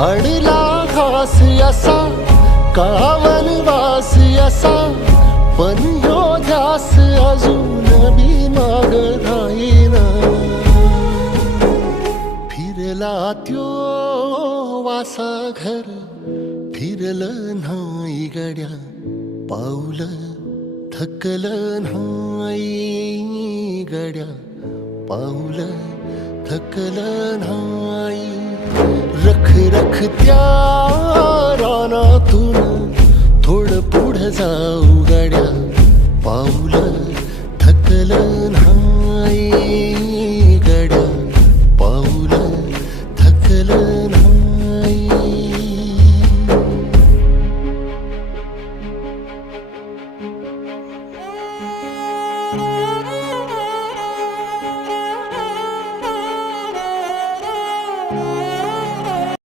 अडला घास असा काळा वनवास असा, पण ह्यो ध्यास अजून बी माग राहीना. फिरला त्यो वासा घर, फिरलं नाही गड्या पाऊल, थकलं नाही गड्या पाऊल, थकलं नाही. रख रख त्या रानातून थोडं पुढं जाऊ गड्या पाऊल,